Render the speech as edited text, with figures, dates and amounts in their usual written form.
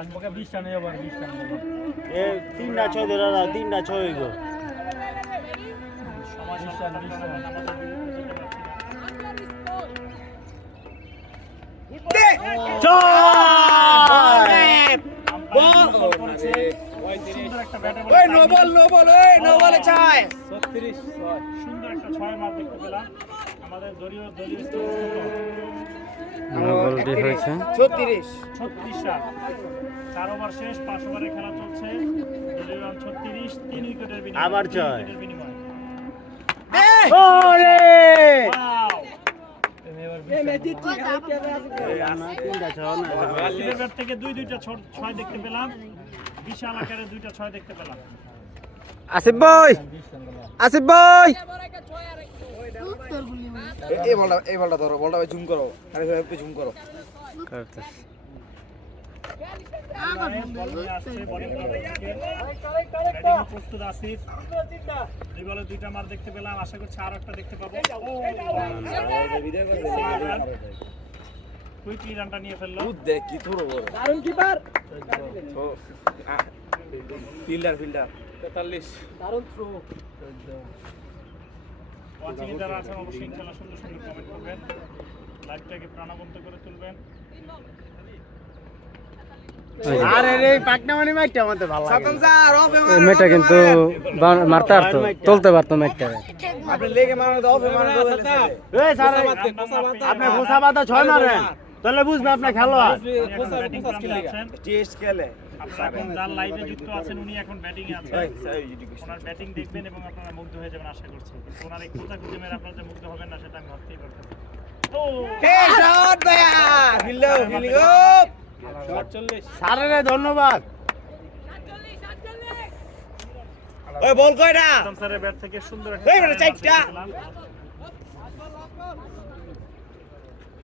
আমাকে 20 টা নিয়ে 20 টা এ 3টা 6 ধরে দাও 3টা 6 হইগো সময় নো বলে চাই 36 সুন্দর একটা 6 মার দেখতে পেলাম আমাদের দলীয় গোলটি হয়েছে 36 রান 4 ওভার শেষ 5 ওভারের খেলা চলছে দলীয় রান 36 3 উইকেটের বিনিময়ে আবার ছয়। ওরে ওয়াও আসিফের ব্যাট থেকে দুইটা 6 দেখতে পেলাম বিশাল আকারে দুইটা 6 দেখতে পেলাম আসিফ ভাই এই বলটা ধরো বলটা জুম করো আরে জুম করো প্রস্তুত আসিফ দুই বলে দুইটা মার দেখতে পেলাম আশা করছি আর একটা দেখতে পাবো কুইকলি রানটা নিয়ে ফেললো দেখ কি থ্রো বড় দারুণ কিপার ফিল্ডার 43 দারুণ থ্রো ওয়াচিং যারা আছেন অবশ্যই ইনশাআল্লাহ সুন্দর সুন্দর কমেন্ট করবেন লাইভটাকে প্রাণবন্ত করে তুলবেন আরে রে পাকনামানি মাইটা আমাদের ভালো লাগে সাতন স্যার অফে এই মেয়েটা কিন্তু মারতে পারতো তুলতে পারতো মেয়েটা আপনি লেগে মারো তো অফে মারো এই স্যার আপনি ঘোষা বাতা 6 মারেন তাহলে বুঝবে আপনি খেলোয়াড় টেস্ট খেলে আপনারা এখন যার লাইভে যুক্ত আছেন উনি এখন ব্যাটিং এ আছেন ওনার ব্যাটিং দেখবেন এবং আপনারা মুগ্ধ হয়ে যাবেন আশা করছি কিন্তু ওনার এক কথা খুঁজে মেরে আপনারা যে মুগ্ধ হবেন না সেটা আমি ভাবতেই পারতেছি ও হে শট ভাইয়া ফিল্ডিং ও 48 স্যারের ধন্যবাদ ওই বল কয়টা স্যারের ব্যাট থেকে সুন্দর এই বেটা চারটা